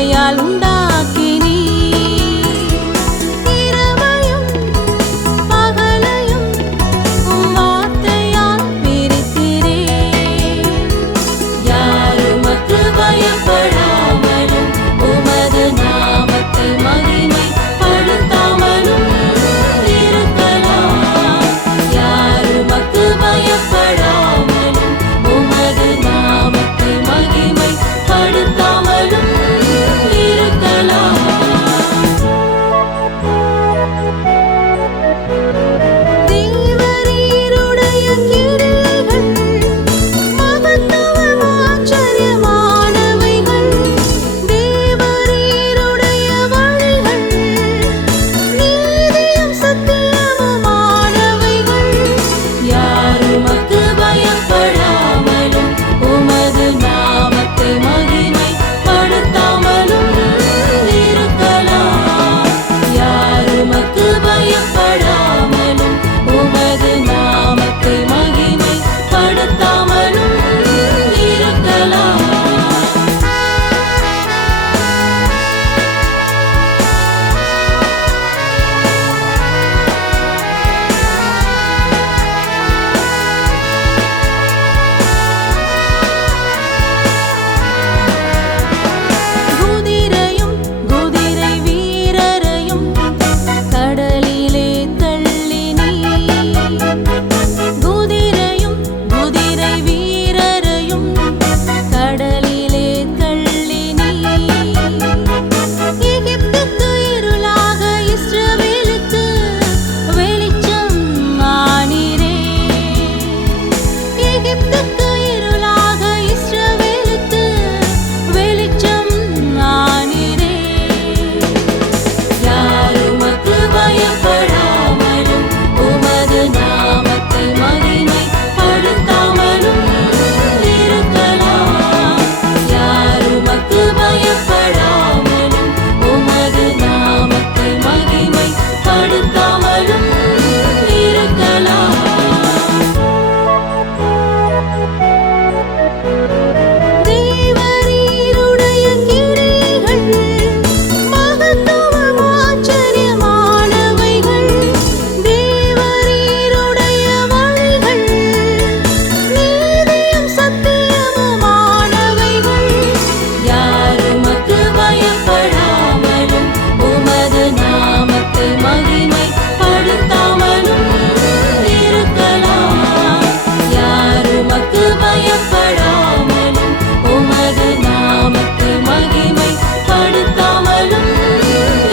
வார்த்தையால் உண்டாக்கினீ இரவையும் பகலையும் உம் வார்த்தையால் பிரித்தீரே யார் உமக்கு பயப்படாமலும் உமது நாமத்தை மகிமைப்படுத்தாமலும் இருக்கலாம் யார் உமக்கு பயப்படாமலும் உமது நாமத்தை மகிமைப்படுத்தாமலும் இருக்கலாம் தேவரீருடைய கிரியைகள் மகத்துவம் ஆச்சரியமானவைகள் தேவரீருடைய வழிகள் நீதியும் சத்தியமுமானவைகள் யார் உமக்கு பயப்படாமலும் உமது நாமத்தை மகிமைப்படுத்தாமலும் இருக்கலாம் யார் உமக்கு பயப்படாமலும் உமது நாமத்தை மகிமைப்படுத்தாமலும் இருக்கலாம் குதிரையும் குதிரை வீரரையும் கடலிலே தள்ளினீ குதிரையும் குதிரை வீரரையும் கடலிலே தள்ளினீ எகிப்துக்கு இருளாக இஸ்ரவேலுக்கு வெளிச்சம் ஆனீரே எகிப்துக்கு இருளாக இஸ்ரவேலுக்கு வெளிச்சம் ஆனீரே யார் உமக்கு பயப்படாமலும் உமது நாமத்தை மகிமைப்படுத்தாமலும் இருக்கலாம் யார் உமக்கு பயப்படாமலும் உமது நாமத்தை மகிமைப்படுத்தாமலும் இருக்கலாம் தேவரீருடைய கிரியைகள் மகத்துவம் ஆச்சரியமானவைகள் தேவரீருடைய வழிகள் நீதியும் சத்தியமுமானவைகள் யார் உமக்கு பயப்படாமலும் உமது நாமத்தை மகிமைப்படுத்தாமலும் இருக்கலாம் யார் உமக்கு பயப்படாமலும் உமது நாமத்தை மகிமைப்படுத்தாமலும்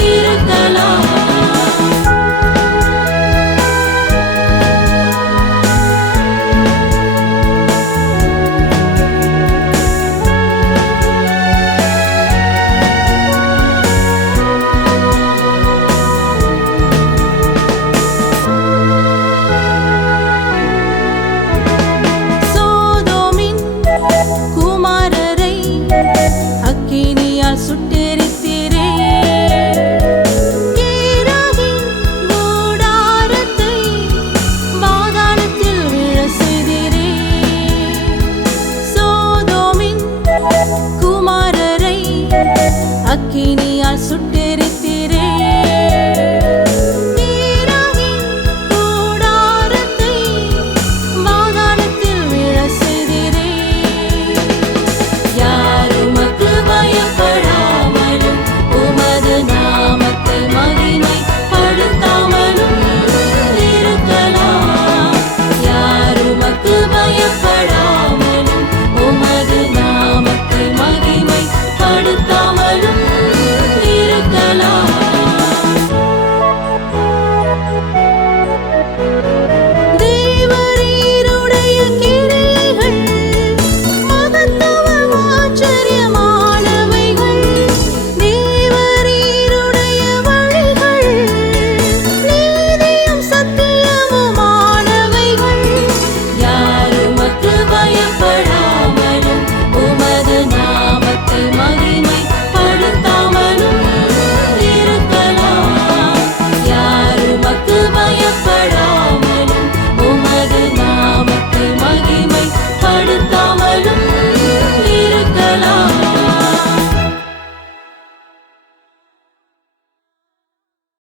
இருக்கலாம் சோதோமின் குமாரரை அக்கினியால் சுட்டெரித்தீரே கேராகின் கூடாரத்தை பாதாளத்தில் விழச் செய்தீரே சோதோமின் குமாரரை அக்கினியால் சுட்டெரித்தீரே